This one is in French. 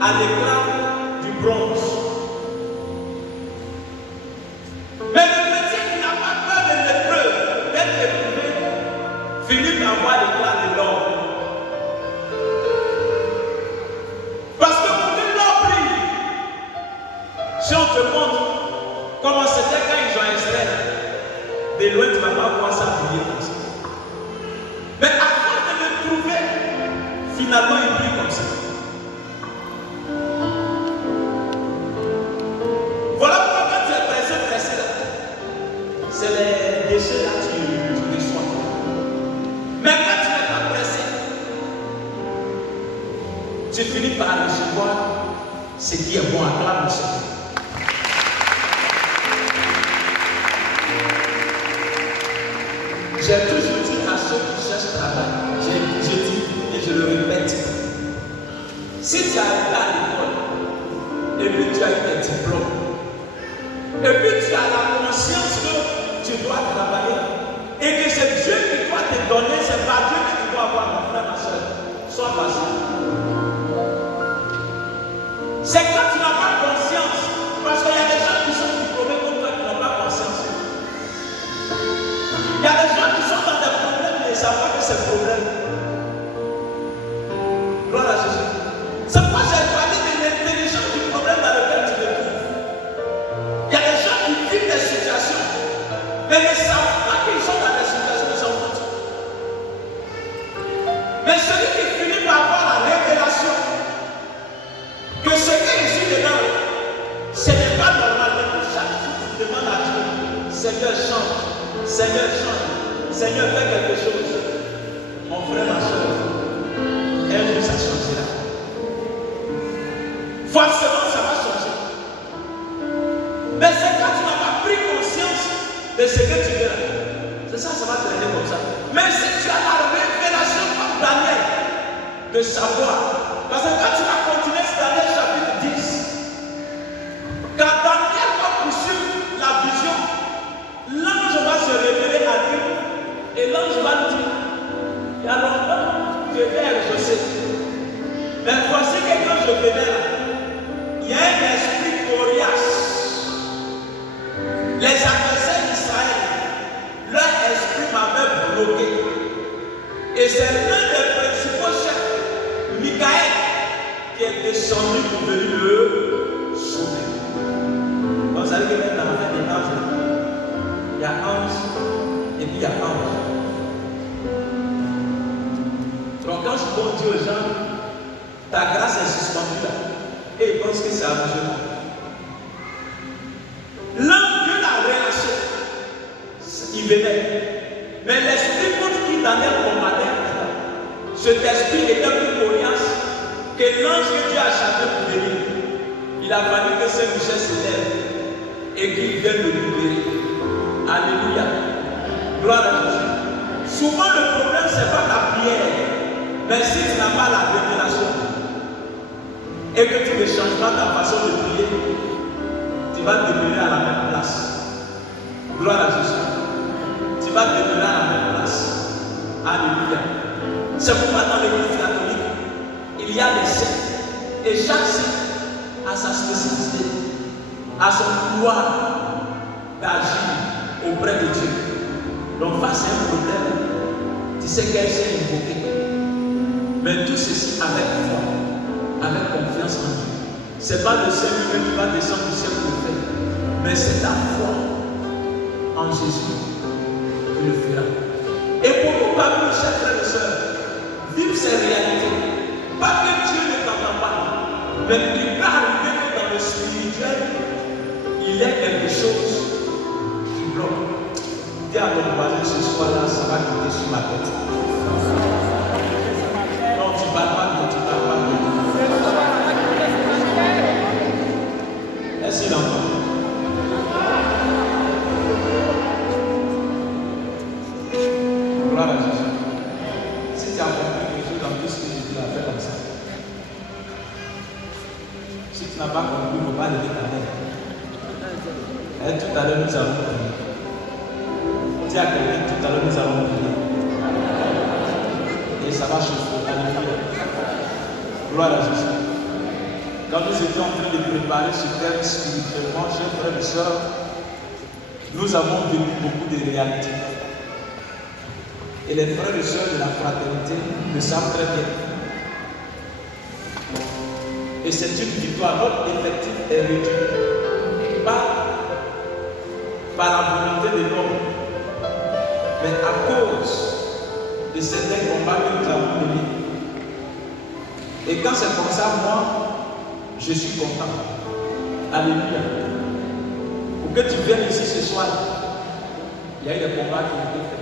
à l'éclat du bronze. Mais le chrétien qui n'a pas peur de l'épreuve, d'être éprouvé, finit par avoir l'éclat de l'or. Parce que pour que l'or brille, si on te montre comment c'était quand ils ont extrait, de loin tu ne vas pas voir ça briller comme ça. Mais avant de le trouver, finalement il brille comme ça. Voilà pourquoi quand tu es pressé là, c'est les déchets là que tu reçois. Mais quand tu n'es pas pressé, tu finis par recevoir ce qui est bon. Acclame le Seigneur. J'ai toujours dit à ceux qui cherchent travail, je dis et je le répète, si tu as été à l'école et puis tu as eu tes diplômes, et puis tu as la conscience que tu dois travailler et que c'est Dieu qui doit te donner, c'est pas Dieu que tu dois avoir, mon frère, ma soeur. Sois patient. C'est quand tu n'as pas conscience, parce qu'il y a des gens qui sont diplômés comme toi qui n'ont pas conscience. Il y a des gens qui sont dans des problèmes et ils ne savent pas que c'est un problème. Gloire à Jésus. C'est pourquoi j'ai parlé de l'intelligence du problème dans lequel tu te trouves. Il y a des gens qui vivent des situations, mais ne savent pas qu'ils sont dans des situations de faute. Mais celui qui finit par avoir la révélation que ce que je suis dedans, ce n'est pas normal. Mais pour chaque jour, tu demandes à Dieu, Seigneur, change. Seigneur, change. Seigneur, fais quelque chose. Mon frère, ma soeur, un jour ça changera. Forcément, ça va changer. Mais c'est quand tu n'as pas pris conscience de ce que tu veux. C'est ça, ça va te rendre comme ça. Mais si tu as la révélation comme Daniel, de savoir, parce que quand tu vas continuer ce Daniel chapitre 10, quand Daniel va poursuivre la vision, l'ange va se révéler à lui et l'ange va lui dire, il y a longtemps je vais exaucer. Mais voici que quand je venais là, il y a un esprit coriace. Les adversaires d'Israël, leur esprit m'avait bloqué. Et c'est l'un des principaux chefs, Michael, qui est descendu pour venir le sauver. Vous savez que même dans la fin des anges, il y a ange et puis il y a ange. Donc quand je bon Dieu aux gens, ta grâce est suspendue là. Et ils pensent que c'est amusement. L'homme Dieu l'a relâché. Il venait. Mais l'esprit contre qui Daniel commandait, cet esprit était plus coriace que l'ange que Dieu a chargé pour venir. Il a fallu que Saint-Michel s'élève et qu'il vienne le libérer. Alléluia. Gloire à Jésus. Souvent le problème, ce n'est pas la prière. Mais si tu n'as pas la révélation et que tu ne changes pas ta façon de prier, tu vas demeurer à la même place. Gloire à Jésus. Tu vas demeurer à la même place. Alléluia. C'est pourquoi dans l'église catholique, il y a des sectes. Et chaque secte a sa spécificité, a son pouvoir d'agir auprès de Dieu. Donc face à un problème, tu sais qu'elle s'est invoquée. Mais tout ceci avec foi, avec confiance en Dieu. Ce n'est pas le Seigneur qui va descendre du ciel pour le faire, mais c'est ta foi en Jésus qui le fera. Et pour nous, parmi nos chers frères et sœurs, vivre ces réalités, pas que Dieu ne t'entend pas, mais il va arriver que dans le spirituel, il y a quelque chose qui bloque. Dis à ton voisin ce soir-là, ça va quitter sur ma tête. Non, tu ne parles pas bien, tu ne parles pas bien. Est-ce qu'il entend? Gloire à Jésus. Si tu as compris quelque chose dans tout ce que je dis, la fais comme ça. Si tu n'as pas compris, il ne faut pas lever ta main. Et tout à l'heure, nous allons prier. Dis à quelqu'un, tout à l'heure, nous allons prier. Et ça va chauffer. Alléluia. Gloire à Jésus. quand nous étions en train de préparer ce thème spirituellement, chers frères et sœurs, nous avons vécu beaucoup de réalités. Et les frères et sœurs de la fraternité le savent très bien. Et c'est une victoire. Notre effectif est réduit pas par la volonté de l'homme, mais à cause de certains combats que nous avons menés. Et quand c'est comme ça, moi, je suis content. Alléluia. Pour que tu viennes ici ce soir, il y a eu des combats qui ont été faits.